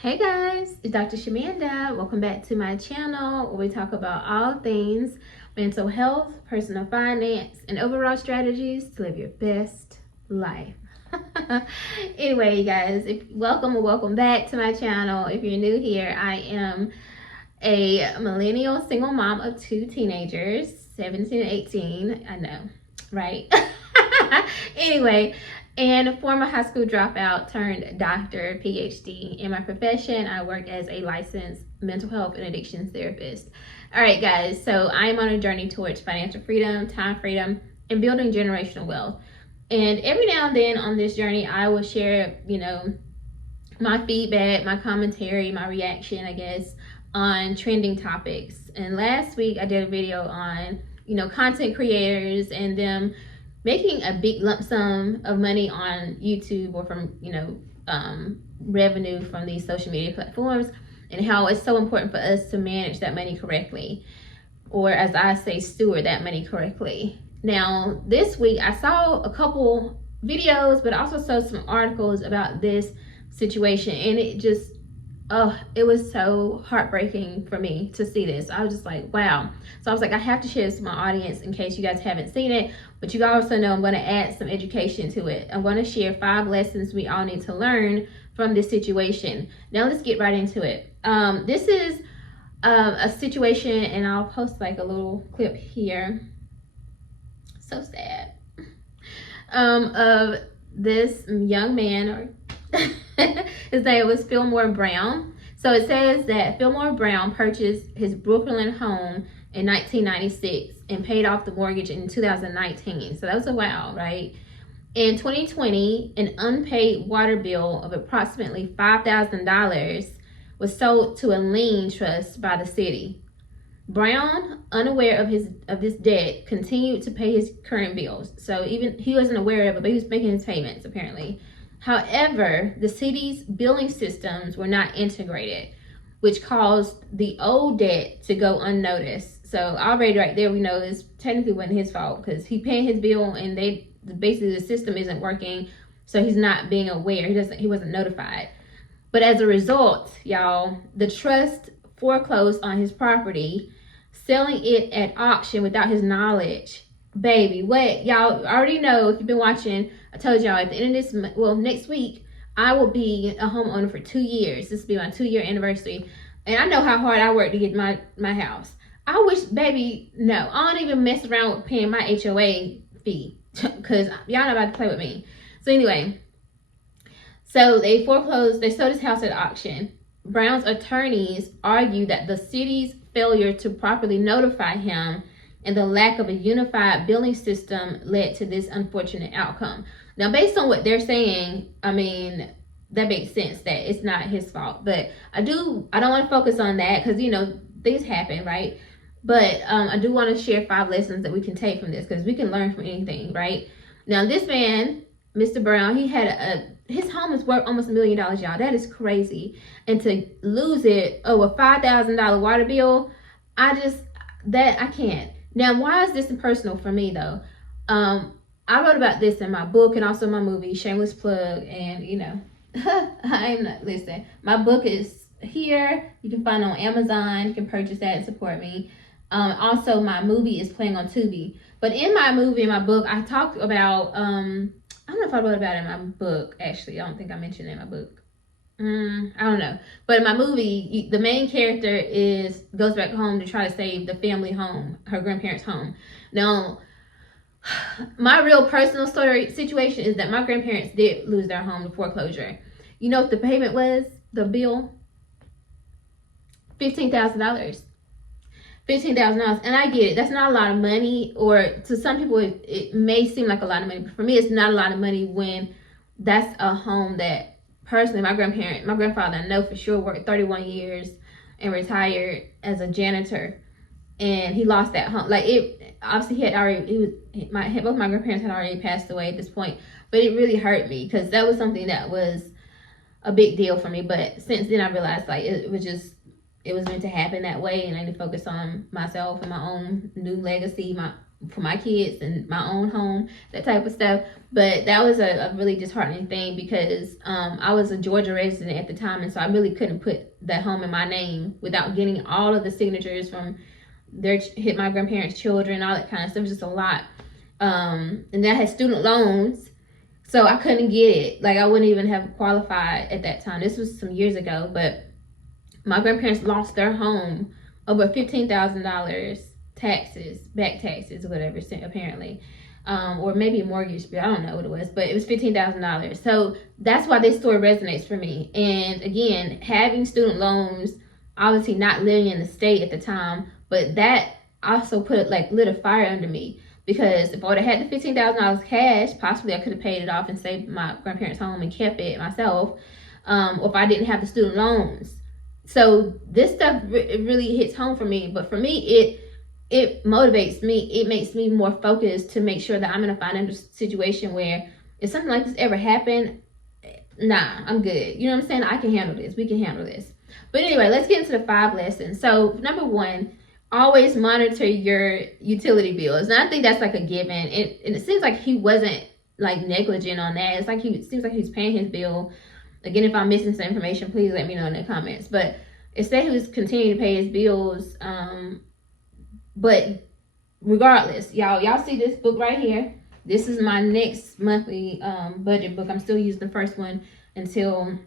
Hey guys, it's Dr. Shamanda. Welcome back to my channel where we talk about all things mental health, personal finance, and overall strategies to live your best life. Anyway, you guys, welcome back to my channel. If you're new here, I am a millennial single mom of two teenagers, 17 and 18. I know, right? Anyway, and a former high school dropout turned doctor, PhD. In my profession, I work as a licensed mental health and addictions therapist. All right, guys, so I am on a journey towards financial freedom, time freedom, and building generational wealth. And every now and then on this journey, I will share, my feedback, my commentary, my reaction, I guess, on trending topics. And last week, I did a video on, content creators and them making a big lump sum of money on YouTube or from, revenue from these social media platforms, and how it's so important for us to manage that money correctly, or as I say, steward that money correctly. Now, this week I saw a couple videos, but I also saw some articles about this situation, and it was so heartbreaking for me to see this. I was just like, wow. So I was like, I have to share this with my audience in case you guys haven't seen it, but you also know I'm going to add some education to it. I'm going to share 5 lessons we all need to learn from this situation. Now let's get right into it. This is a situation, and I'll post like a little clip here. So sad. Of this young man, or his name was Fillmore Brown. So it says that Fillmore Brown purchased his Brooklyn home in 1996 and paid off the mortgage in 2019. So that was a while, right? In 2020, an unpaid water bill of approximately $5,000 was sold to a lien trust by the city. Brown, unaware of this debt, continued to pay his current bills. So even he wasn't aware of it, but he was making his payments apparently. However, the city's billing systems were not integrated, which caused the old debt to go unnoticed. So already right there, we know this technically wasn't his fault, because he paying his bill and basically the system isn't working, so he's not being aware. He wasn't notified. But as a result, y'all, the trust foreclosed on his property, selling it at auction without his knowledge. Baby, what? Y'all already know, if you've been watching, I told y'all at the end of next week, I will be a homeowner for 2 years. This will be my 2-year anniversary. And I know how hard I worked to get my house. I wish, baby, no, I don't even mess around with paying my HOA fee, because y'all not about to play with me. So anyway, so they sold his house at auction. Brown's attorneys argue that the city's failure to properly notify him and the lack of a unified billing system led to this unfortunate outcome. Now, based on what they're saying, I mean, that makes sense that it's not his fault. But I don't want to focus on that, because, things happen, right? But I do want to share 5 lessons that we can take from this, because we can learn from anything, right? Now, this man, Mr. Brown, his home is worth almost $1 million, y'all. That is crazy. And to lose it over $5,000 water bill, I can't. Now, why is this personal for me, though? I wrote about this in my book and also my movie, shameless plug, and, I'm not, listen, my book is here. You can find it on Amazon. You can purchase that and support me. Also, my movie is playing on Tubi. But in my movie, in my book, I talked about, I don't know if I wrote about it in my book, actually. I don't think I mentioned it in my book. I don't know. But in my movie, the main character goes back home to try to save the family home, her grandparents' home. Now, my real personal situation is that my grandparents did lose their home to foreclosure. You know what the payment was? The bill? $15,000. $15,000. And I get it. That's not a lot of money, or to some people it may seem like a lot of money. But for me, it's not a lot of money when that's a home that, personally, my grandfather, I know for sure, worked 31 years and retired as a janitor, and he lost that home. Like, it obviously both my grandparents had already passed away at this point, but it really hurt me, because that was something that was a big deal for me. But since then, I realized, like, it was meant to happen that way, and I need to focus on myself and my own new legacy, for my kids and my own home, that type of stuff. But that was a really disheartening thing because I was a Georgia resident at the time, and so I really couldn't put that home in my name without getting all of the signatures from hit my grandparents' children, all that kind of stuff. It was just a lot. And then I had student loans, so I couldn't get it. Like, I wouldn't even have qualified at that time. This was some years ago, but my grandparents lost their home over $15,000 taxes, back taxes, whatever, apparently. Or maybe a mortgage bill. I don't know what it was, but it was $15,000. So that's why this story resonates for me. And again, having student loans, obviously not living in the state at the time, but that also lit a fire under me. Because if I would have had the $15,000 cash, possibly I could have paid it off and saved my grandparents' home and kept it myself. Or if I didn't have the student loans. So this stuff really hits home for me. But for me, it motivates me. It makes me more focused to make sure that I'm in a financial situation where if something like this ever happened, nah, I'm good. You know what I'm saying? I can handle this. We can handle this. But anyway, let's get into the 5 lessons. So number 1, always monitor your utility bills. And I think that's like a given. And it seems like he wasn't like negligent on that. It's like it seems like he's paying his bill. Again, if I'm missing some information, please let me know in the comments. But it said he was continuing to pay his bills. But regardless, y'all see this book right here. This is my next monthly budget book. I'm still using the first one until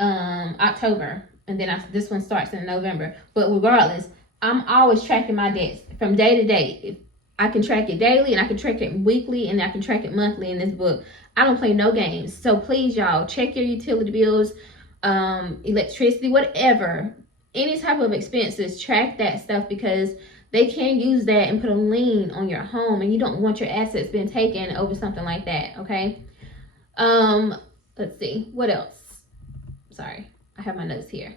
October, and then this one starts in November. But regardless, I'm always tracking my debts from day to day. I can track it daily, and I can track it weekly, and I can track it monthly in this book. I don't play no games. So please, y'all, check your utility bills, electricity, whatever, any type of expenses. Track that stuff because they can use that and put a lien on your home, and you don't want your assets being taken over something like that, okay? Let's see, what else? Sorry, I have my notes here.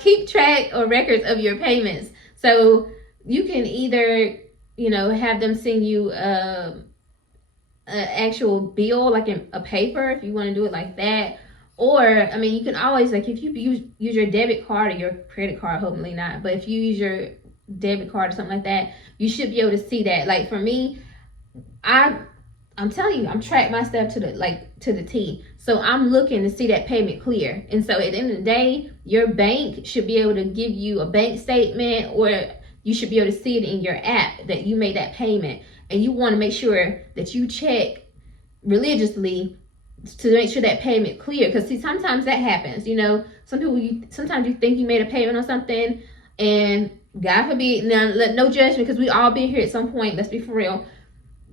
Keep track or records of your payments. So you can either, have them send you an actual bill, like a paper, if you want to do it like that. Or, you can always, like, if you use your debit card or your credit card, hopefully not, but if you use your debit card or something like that, you should be able to see that. Like, for me, I'm telling you, I'm track my stuff to the T. So I'm looking to see that payment clear. And so at the end of the day, your bank should be able to give you a bank statement, or you should be able to see it in your app that you made that payment. And you want to make sure that you check religiously to make sure that payment clear. Because see, sometimes that happens. Sometimes you think you made a payment on something, and God forbid, now no judgment, because we all been here at some point, let's be for real.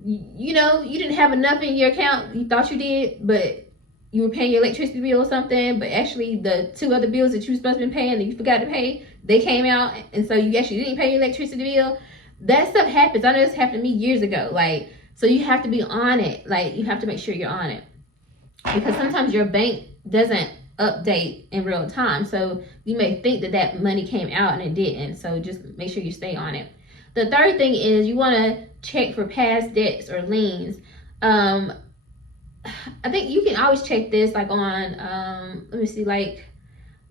You didn't have enough in your account. You thought you did, but you were paying your electricity bill or something, but actually the 2 other bills that you were supposed to be paying that you forgot to pay, they came out, and so you actually didn't pay your electricity bill. That stuff happens. I know this happened to me years ago. So you have to be on it. You have to make sure you're on it, because sometimes your bank doesn't update in real time. So you may think that money came out and it didn't. So just make sure you stay on it. The third thing is you want to check for past debts or liens. I think you can always check this on, let me see,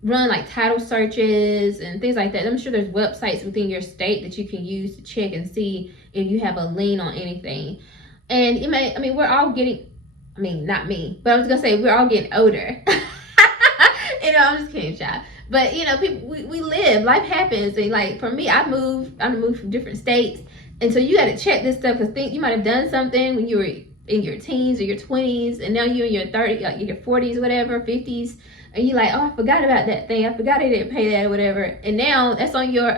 run title searches and things like that. I'm sure there's websites within your state that you can use to check and see if you have a lien on anything. And it may, we're all getting, not me, but I was gonna say we're all getting older. I'm just kidding, child. But people, we live, life happens, and for me, I moved from different states, and so you got to check this stuff, because you might have done something when you were in your teens or your 20s, and now you're in your 30s, your 40s, whatever, 50s, and you're like, oh, I forgot about that thing. I forgot I didn't pay that or whatever. And now that's on your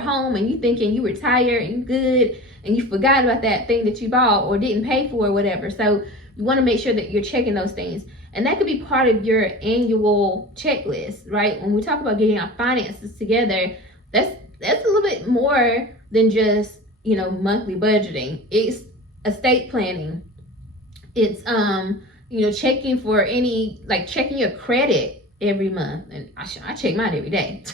home, and you thinking you retired and you good, and you forgot about that thing that you bought or didn't pay for or whatever. So you want to make sure that you're checking those things. And that could be part of your annual checklist, right? When we talk about getting our finances together, that's a little bit more than just, monthly budgeting. It's estate planning. It's, checking for checking your credit every month. And I check mine every day.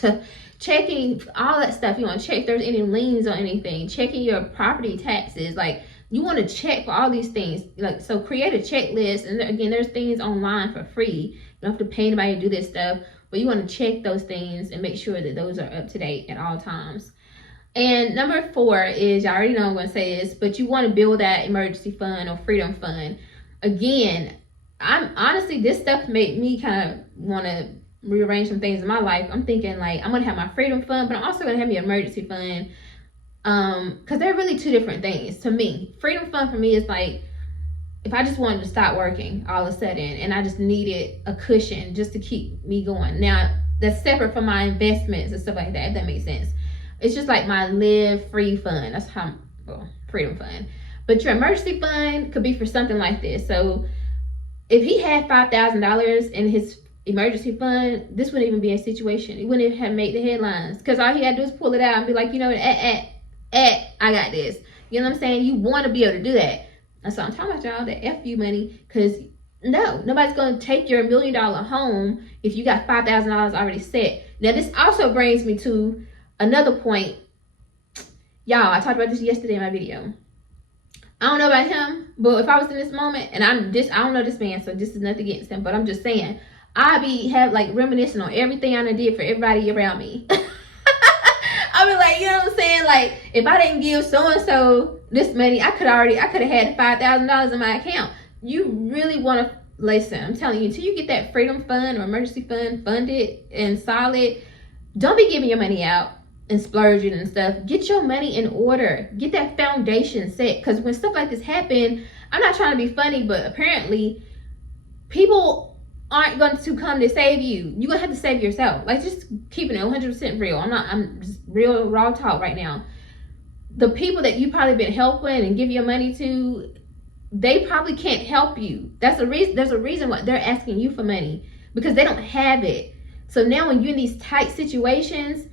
Checking all that stuff. You want to check if there's any liens on anything. Checking your property taxes. You want to check for all these things. So create a checklist. And again, there's things online for free. You don't have to pay anybody to do this stuff. But you want to check those things and make sure that those are up to date at all times. And number 4 is, I already know I'm going to say this, but you want to build that emergency fund or freedom fund. Again, I'm honestly, this stuff made me kind of want to rearrange some things in my life. I'm thinking like, I'm going to have my freedom fund, but I'm also going to have my emergency fund. Because they're really 2 different things to me. Freedom fund for me is like, if I just wanted to stop working all of a sudden and I just needed a cushion just to keep me going. Now, that's separate from my investments and stuff like that, if that makes sense. It's just like my live free fund. That's how, freedom fund. But your emergency fund could be for something like this. So if he had $5,000 in his emergency fund, this wouldn't even be a situation. It wouldn't have made the headlines, because all he had to do is pull it out and be like, you know, I got this. You know what I'm saying? You want to be able to do that. That's what I'm talking about, y'all. The F you money. Because no, nobody's going to take your $1 million home if you got $5,000 already set. Now, this also brings me to another point. Y'all, I talked about this yesterday in my video. I don't know about him, but if I was in this moment, and I don't know this man, so this is nothing against him, but I'm just saying, I'd like reminiscing on everything I done did for everybody around me. I be like, you know what I'm saying? Like, if I didn't give so-and-so this money, I could have had $5,000 in my account. You really want to, listen, I'm telling you, until you get that freedom fund or emergency fund funded and solid, don't be giving your money out and splurging and stuff. Get your money in order. Get that foundation set. Because when stuff like this happen, I'm not trying to be funny, but apparently people aren't going to come to save you. You're going to have to save yourself. Like, just keeping it 100% real. I'm just real raw talk right now. The people that you probably been helping and give your money to, they probably can't help you. There's a reason why they're asking you for money, because they don't have it. So now when you're in these tight situations,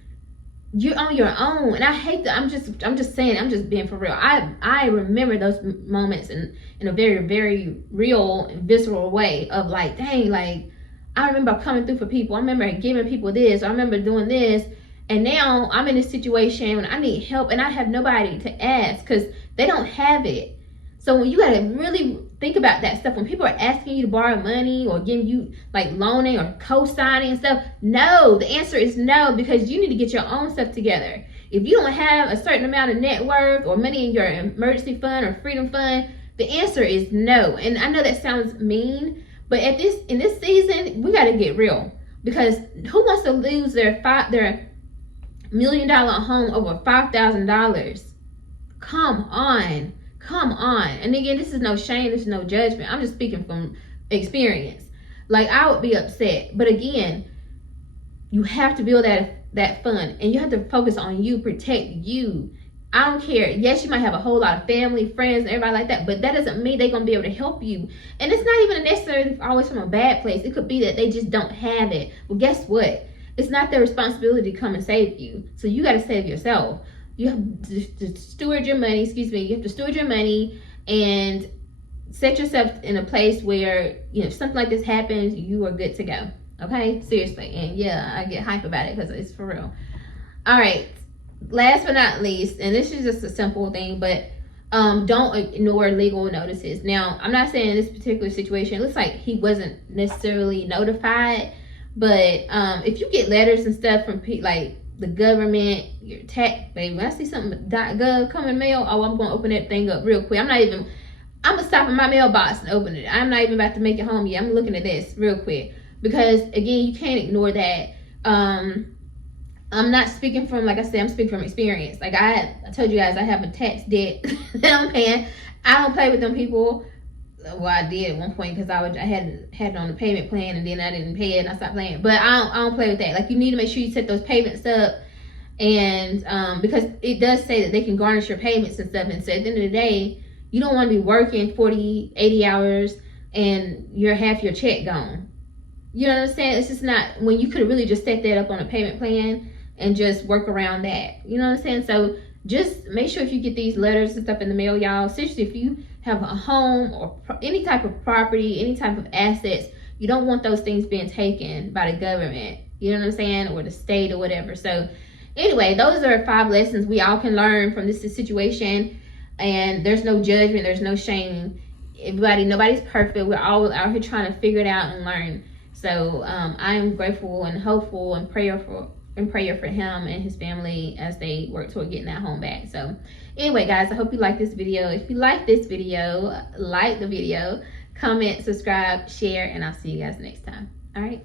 you're on your own. And I hate that. I'm just saying, I'm just being for real. I remember those moments in a very, very real and visceral way of like, dang, like, I remember coming through for people. I remember giving people this. I remember doing this. And now I'm in a situation when I need help and I have nobody to ask because they don't have it. So when you got to really think about that stuff, when people are asking you to borrow money or giving you like loaning or co-signing and stuff, no, the answer is no, because you need to get your own stuff together. If you don't have a certain amount of net worth or money in your emergency fund or freedom fund, the answer is no. And I know that sounds mean, but in this season, we got to get real, because who wants to lose their $1 million home over $5,000? Come on. And again, this is no shame, this is no judgment. I'm just speaking from experience. Like, I would be upset. But again, you have to build that fund, and you have to focus on you, protect you. I don't care. Yes, you might have a whole lot of family, friends, and everybody like that, but that doesn't mean they're going to be able to help you. And it's not even necessarily always from a bad place. It could be that they just don't have it. Well, guess what? It's not their responsibility to come and save you. So you got to save yourself. You have to steward your money, you have to steward your money and set yourself in a place where, if something like this happens, you are good to go. Okay? Seriously. And yeah, I get hype about it because it's for real. All right. Last but not least, and this is just a simple thing, but don't ignore legal notices. Now, I'm not saying in this particular situation, it looks like he wasn't necessarily notified, but if you get letters and stuff from like the government, your tax, baby, when I see something .gov come in mail, I'm going to open that thing up real quick. I'm going to stop in my mailbox and open it. I'm not even about to make it home yet. I'm looking at this real quick, because again, you can't ignore that. I'm not speaking from, like I said, I'm speaking from experience. Like I told you guys, I have a tax debt that I'm paying. I don't play with them people. Well, I did at one point because I had it on the payment plan, and then I didn't pay it and I stopped playing. But I don't play with that. Like, you need to make sure you set those payments up, and because it does say that they can garnish your payments and stuff. And so at the end of the day, you don't want to be working 40, 80 hours and you're half your check gone. You know what I'm saying? It's just not, when you could really just set that up on a payment plan and just work around that. You know what I'm saying? So just make sure if you get these letters and stuff in the mail, y'all, seriously, if you have a home or any type of property, any type of assets, you don't want those things being taken by the government. You know what I'm saying? Or the state or whatever. So anyway, those are 5 lessons we all can learn from this situation. And there's no judgment, there's no shame. Nobody's perfect. We're all out here trying to figure it out and learn. So I am grateful and hopeful and prayerful in prayer for him and his family as they work toward getting that home back. So anyway, guys, I hope you like this video. If you like this video, like the video, comment, subscribe, share, and I'll see you guys next time. All right.